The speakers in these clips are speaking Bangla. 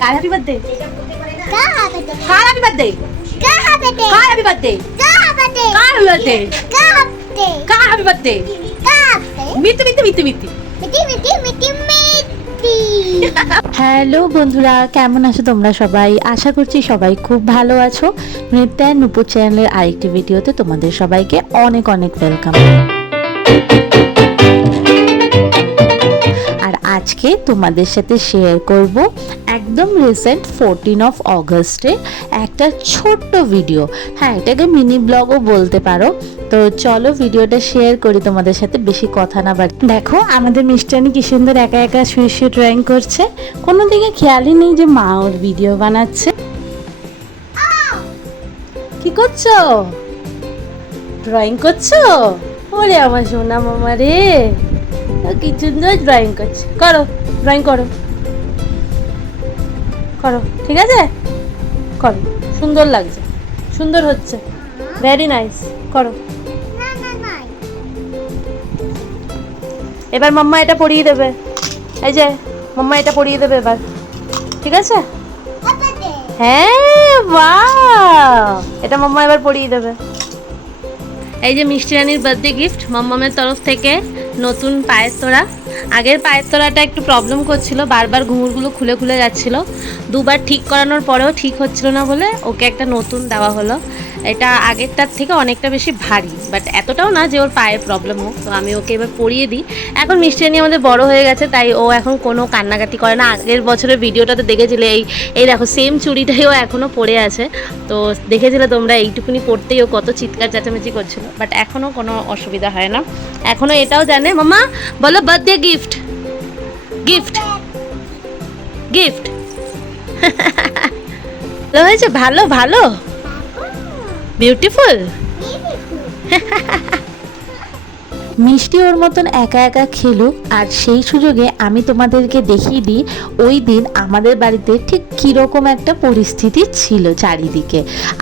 কার হ্যাপি বার্থডে? কার হ্যাপি বার্থডে? কার হ্যাপি বার্থডে? কার হ্যাপি বার্থডে? কার হ্যাপি বার্থডে? কার হ্যাপি বার্থডে? কার হ্যাপি বার্থডে? কার হ্যাপি কার হ্যাপি বার্থডে? বার্থডে? কার হ্যাপি? মিত্তি মিত্তি মিত্তি মিত্তি। মিটি মিটি মিটি মিটি। হ্যালো বন্ধুরা, কেমন আছো তোমরা সবাই? আশা করছি সবাই খুব ভালো আছো। নৃত্যা নুপুর চ্যানেলের আরেকটি ভিডিওতে তোমাদের সবাইকে অনেক অনেক ওয়েলকাম। আর আজকে তোমাদের সাথে শেয়ার করব একদম রিসেন্ট 14 অগস্টে একটা ছোট্ট ভিডিও। হ্যাঁ, এটাকে মিনি ব্লগও বলতে পারো। তো চলো ভিডিওটা শেয়ার করি তোমাদের সাথে, বেশি কথা না বাড়ি। দেখো আমাদের মিষ্টানি কি সুন্দর একা একা শুয়ে শুয়ে ড্রয়িং করছে, কোনো দিকে খেয়ালই নেই যে মা ওর ভিডিও বানাচ্ছে। কি করছো? ড্রয়িং করছো? ওরে আমার সোনা মামা রে, কি সুন্দর ড্রয়িং করছে। করো, ড্রয়িং করো করো, ঠিক আছে, করো। সুন্দর লাগছে, সুন্দর হচ্ছে, ভেরি নাইস। করো। না না না। এবার মাম্মা এটা পরিয়ে দেবে। এই যে মাম্মা এটা পরিয়ে দেবে এবার, ঠিক আছে? Happy birthday. হ্যাঁ, বাহ, এটা মাম্মা এবার পরিয়ে দেবে। এই যে মিষ্টি রানীর বার্থডে গিফট মাম্মামের তরফ থেকে, নতুন পায়ের তোড়া। আগের পায়ের তোড়াটা একটু প্রবলেম করছিল, বারবার ঘুঙুরগুলো খুলে খুলে যাচ্ছিল। দুবার ঠিক করানোর পরেও ঠিক হচ্ছিল না বলে ওকে একটা নতুন দেওয়া হলো। এটা আগেরটার থেকে অনেকটা বেশি ভারী, বাট এতটাও না যে ওর পায়ে প্রবলেম হোক। তো আমি ওকে এবার পরিয়ে দিই। এখন মিষ্টি রানী আমাদের বড় হয়ে গেছে, তাই ও এখন কোনো কান্নাকাটি করে না। আগের বছরের ভিডিওটাতে দেখেছিলে, এই দেখো সেম চুড়িটাই ও এখনও পরে আছে। তো দেখেছিলে তোমরা, এইটুকুনি পড়তেই ও কত চিৎকার চেঁচামেচি করছিল। বাট এখনও কোনো অসুবিধা হয় না, এখনও এটাও জানে। মামা বলো বার্থডে গিফট, গিফট, গিফট। ভালো হয়েছে, ভালো ভালো, বিউটিফুল। মিষ্টি ওর মতন একা একা খেলুক, আর সেই সুযোগে আমি তোমাদেরকে দেখিয়ে দিই ওই দিন আমাদের বাড়িতে ঠিক কীরকম একটা পরিস্থিতি ছিল চারিদিকে।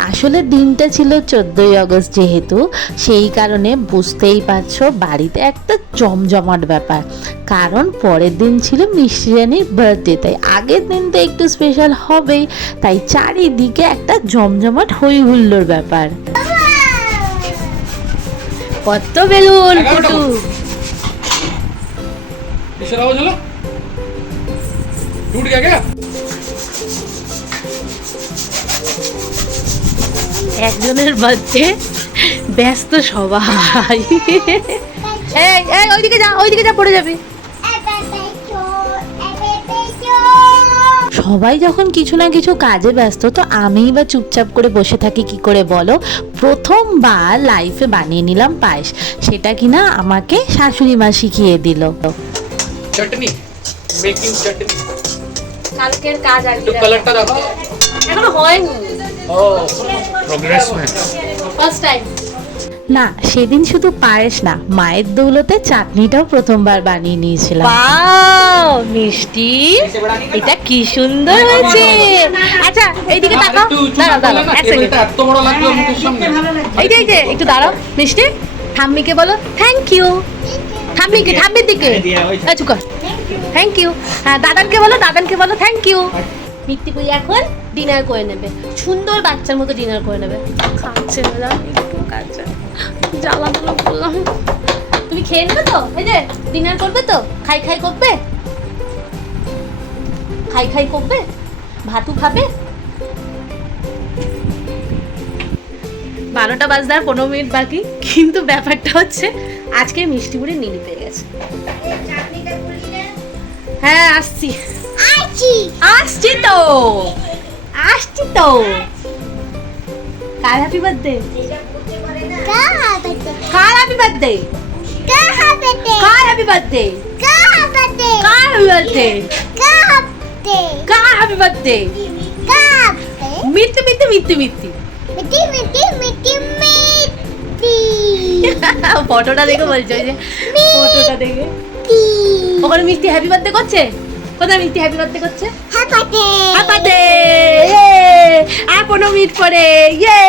আসলে দিনটা ছিল 14ই আগস্ট, যেহেতু সেই কারণে বুঝতেই পারছো বাড়িতে একটা জমজমাট ব্যাপার। কারণ পরের দিন ছিল মিষ্টি রানীর বার্থডে, তাই আগের দিনটা একটু স্পেশাল হবেই। তাই চারিদিকে একটা জমজমাট হই হুল্লোড় ব্যাপার। কত বেলুন ফুটু। किसर आवाज हलो टूट गया क्या? একজনের বার্থডে, ব্যস্ত সবাই। এই এই ওইদিকে যা, ওইদিকে যা, পড়ে যাবি। সবাই যখন কিছু না কিছু কাজে ব্যস্ত, তো আমিই বা চুপচাপ করে বসে থাকি কি করে বলো? প্রথমবার লাইফে বানিয়ে নিলাম পায়েস, সেটা কিনা আমাকে শাশুড়ি মা শিখিয়ে দিল। चटनी मेकिंग चटनी কালকের কাজ আর तो कलरটা দেখো এখনো হয়নি। ও प्रोग्रेस में ফার্স্ট টাইম। না, সেদিন শুধু পায়েস না, মায়ের দৌলতে চাটনিটাও প্রথমবার বানিয়ে নিয়েছিলাম। ওয়াও মিষ্টি, এটা কি সুন্দর হয়েছে। আচ্ছা এইদিকে তাকাও, দাঁড়াও দাঁড়াও এক সেকেন্ড। এত বড় লাগলো মুখের সামনে এই যে একটু দাঁড়াও মিষ্টি, ঠাম্মিকে বলো থ্যাংক ইউ। ঠাম্মিকে, ঠাম্মির দিকে চুপ কর। Thank you. হ্যাঁ দাদানকে বলো, দাদানকে বলো থ্যাংক ইউ। মিত্তি পুই এখন ডিনার করে নেবে, সুন্দর বাচ্চার মতো ডিনার করে নেবে। খাচ্ছে না, একটু খাচ্ছে, জ্বালা তোলা করলাম। তুমি খেয়ে নেবে তো? এই যে ডিনার করবে তো? খাই খাই করবে, খাই খাই করবে, ভাতু খাবে। 12টা বাজতে আর 15 মিনিট বাকি, কিন্তু ব্যাপারটা হচ্ছে আজকে মিষ্টি মুড়ি নিনি পেয়ে গেছে। হ্যাঁ আসছি, আসছি তো, আসছি তো। কার হ্যাপি বার্থডে? কার হ্যাপি বার্থডে? কার হ্যাপি বার্থডে? কার বার্থডে? কার হ্যাপি বার্থডে? মিত্তি মিত্তি মিত্তি মিত্তি। ফটোটা দেখে বলছো, ওই যে ফটোটা দেখে। ওখানে মিষ্টি হ্যাপি বার্থডে করছে। কোথায় মিষ্টি হ্যাপি বার্থডে করছে? Happy birthday. আর 15 মিনিট পরে ইয়ে।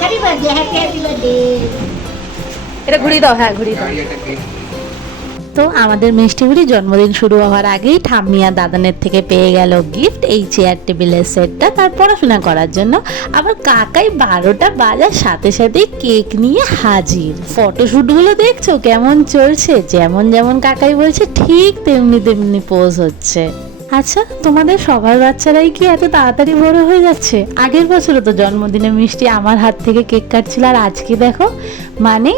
Happy birthday. এটা ঘুরিয়ে দাও, হ্যাঁ ঘুরিয়ে দাও। তো আমাদের মিষ্টি বুড়ি জন্মদিন শুরু হওয়ার আগেই ঠাম্মি আর দাদানের থেকে পেয়ে গেল গিফট, এই চেয়ার টেবিলের সেটটা তার পড়াশোনা করার জন্য। আবার কাকাই 12টা বাজার সাথে সাথেই কেক নিয়ে হাজির। ফটোশ্যুটগুলো দেখছো কেমন চলছে, যেমন যেমন কাকাই বলছে ঠিক তেমনি তেমনি পোজ হচ্ছে। আচ্ছা, তোমাদের সবার বাচ্চারাই কি এত তাড়াতাড়ি বড় হয়ে যাচ্ছে? আগের বছরও তো জন্মদিনে মিষ্টি আমার হাত থেকে কেক কাটছিল, আর আজকে দেখো, মানে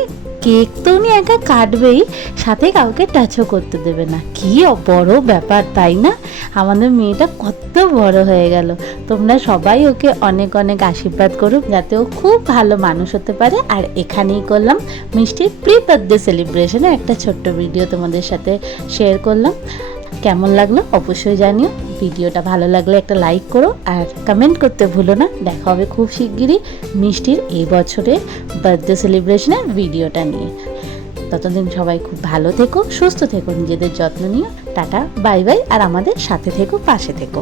কেক তো উনি একা কাটবেই, সাথে কাউকে টাচও করতে দেবে না। কি বড় ব্যাপার তাই না? আমাদের মেয়েটা কত বড় হয়ে গেল। তোমরা সবাই ওকে অনেক অনেক আশীর্বাদ করো যাতে ও খুব ভালো মানুষ হতে পারে। আর এখানেই করলাম মিষ্টির প্রি বার্থডে সেলিব্রেশনে একটা ছোট্ট ভিডিও তোমাদের সাথে শেয়ার করলাম। কেমন লাগলো অবশ্যই জানিও। ভিডিওটা ভালো লাগলে একটা লাইক করো আর কমেন্ট করতে ভুলো না। দেখা হবে খুব শিগগিরই মিষ্টির এই বছরে বার্থডে সেলিব্রেশনের ভিডিওটা নিয়ে। ততদিন সবাই খুব ভালো থেকো, সুস্থ থেকো, নিজেদের যত্ন নিও। টাটা, বাই বাই, আর আমাদের সাথে থেকো, পাশে থেকো।